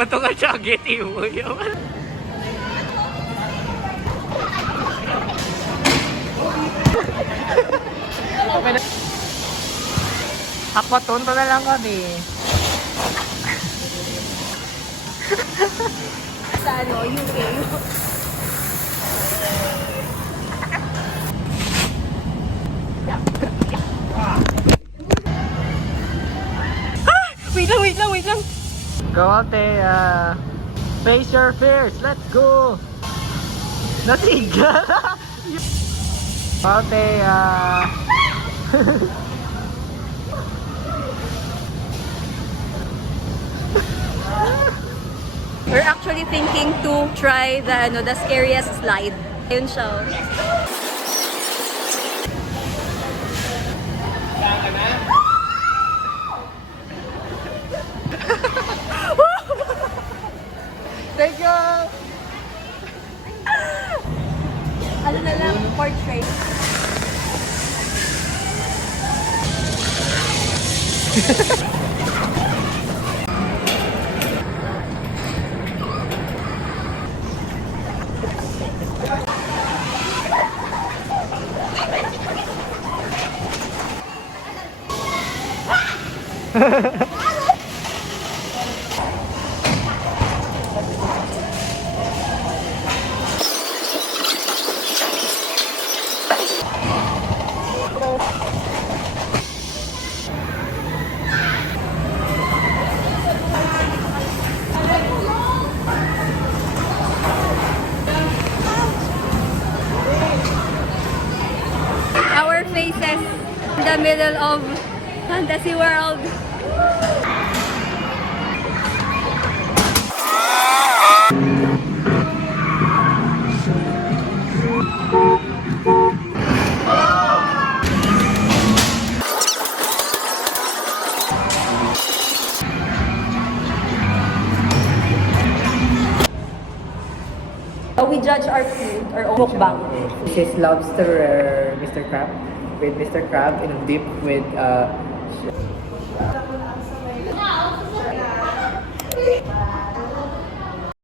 mo ito ka spaghetti mo yun. Akwatunto na lang kami. Sa ano, UK. Wait lang. Go Althea. Face your fears. Let's go. Nasiga. Althea. We're actually thinking to try the scariest slide. Ayun siya. Thank you. Ano na lang, portrait. Our faces in the middle of fantasy world. We judge our food, our own mukbang. This is lobster, Mr. Crab. With Mr. Crab in a dip with